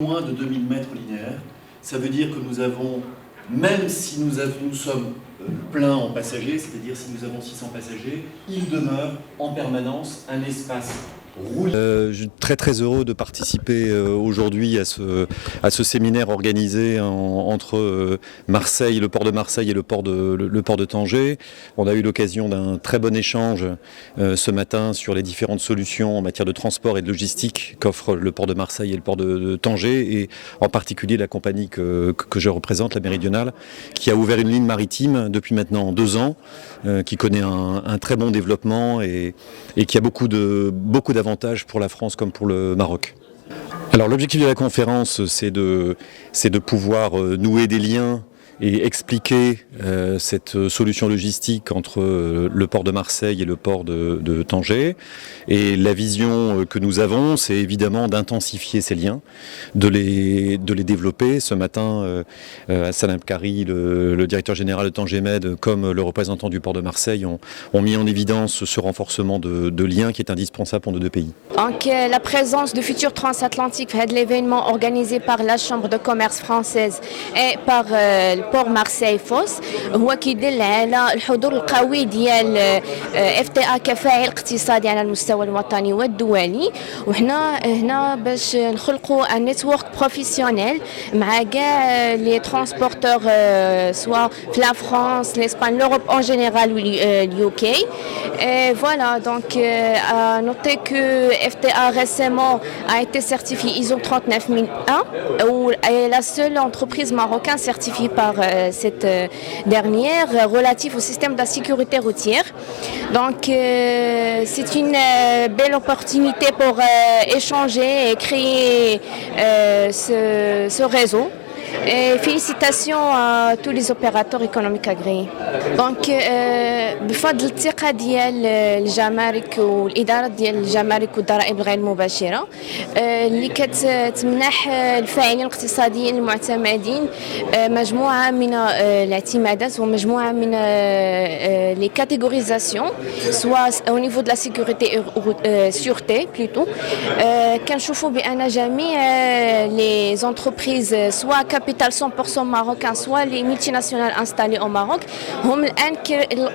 Moins de 2000 mètres linéaires. Ça veut dire que nous avons, même si nous sommes pleins en passagers, c'est-à-dire si nous avons 600 passagers, il demeure en permanence un espace rouge. Je suis très heureux de participer aujourd'hui à ce séminaire organisé entre Marseille, le port de Marseille et le port de Tanger. On a eu l'occasion d'un très bon échange ce matin sur les différentes solutions en matière de transport et de logistique qu'offrent le port de Marseille et le port de Tanger, et en particulier la compagnie que je représente, la Méridionale, qui a ouvert une ligne maritime depuis maintenant 2 ans, qui connaît un très bon développement et qui a beaucoup d'avantages pour la France comme pour le Maroc. Alors l'objectif de la conférence, c'est de pouvoir nouer des liens et expliquer cette solution logistique entre le port de Marseille et le port de Tanger. Et la vision que nous avons, c'est évidemment d'intensifier ces liens, de les développer. Ce matin, Salim Kari, le directeur général de Tanger Med, comme le représentant du port de Marseille, ont mis en évidence ce renforcement de liens qui est indispensable pour nos 2 pays. Donc la présence de Futur Transatlantique, l'événement organisé par la Chambre de commerce française et par port Marseille فوس هو كيدل على الحضور القوي ديال FTA كفاعل اقتصادي على المستوى الوطني والدولي، وحنا هنا باش نخلقوا ان نيتورك بروفيسيونيل مع كاع لي ترانسبورتور سواء في لا فرانس لاسبان لوروب en général UK. Et voilà, donc à noter que FTA récemment a été certifiée ISO 39001 où est la seule entreprise marocaine certifiée par cette dernière relative au système de la sécurité routière. Donc c'est une belle opportunité pour échanger et créer ce réseau. Et félicitations à tous les opérateurs économiques agréés. Donc بفضل الثقة ديال الجمارك والإدارة ديال الجمارك والضرائب الغير المباشرة اللي كتمنح الفاعلين الاقتصاديين المعتمدين مجموعة من الاعتمادات ومجموعة من les catégorisations, soit au niveau de la sécurité sûreté plutôt. كنشوفوا بأن جميع les entreprises soit capital 100% marocain soit les multinationales installées au Maroc هم الآن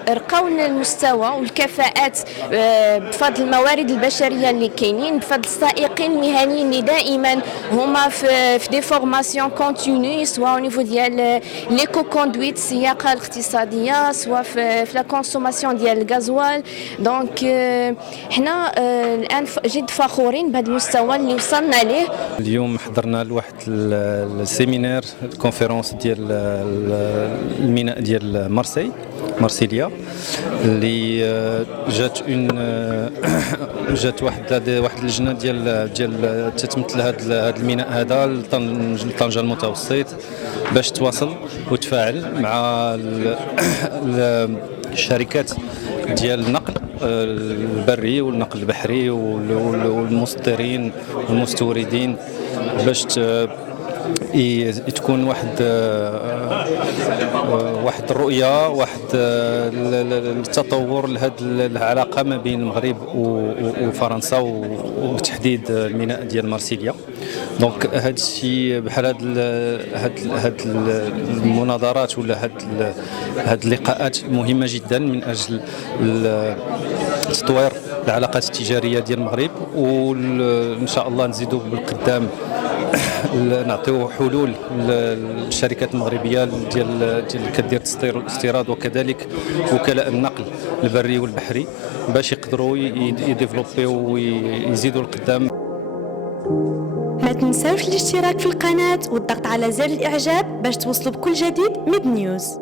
رقاو المستوى والكفاءات بفضل الموارد البشريه اللي كاينين، بفضل السائقين المهنيين اللي دائما هما في دي فورماسيون كونتينيو سواء او نيفو ديال ليكو كوندويت السياقه الاقتصاديه سواء في لا كونسوماسيون ديال الغازوال. دونك حنا الان جد فخورين بهذا المستوى اللي وصلنا ليه. اليوم حضرنا لواحد السيمينار الكونفيرونس ديال الميناء ديال مارسيليا اللي جات واحد اللجنه ديال تتمثل هذا الميناء هذا لطنجه المتوسط باش تواصل وتفاعل مع الشركات ديال النقل البري والنقل البحري والمصدرين والمستوردين باش تكون واحد الرؤيه، واحد التطور لهذه العلاقه ما بين المغرب وفرنسا وتحديد الميناء ديال مارسيليا. دونك هذا الشيء بحال هاد المناظرات ولا هاد اللقاءات مهمه جدا من اجل تطوير العلاقات التجاريه ديال المغرب، وان شاء الله نزيدوا بالقدام نعطيو حلول للشركات المغربيه ديال كدير الاستيراد وكذلك وكلاء النقل البري والبحري باش يقدروا يديفلوبيو ويزيدوا القدام. ما تنساوش الاشتراك في القناه والضغط على زر الاعجاب باش توصلوا بكل جديد ميد نيوز.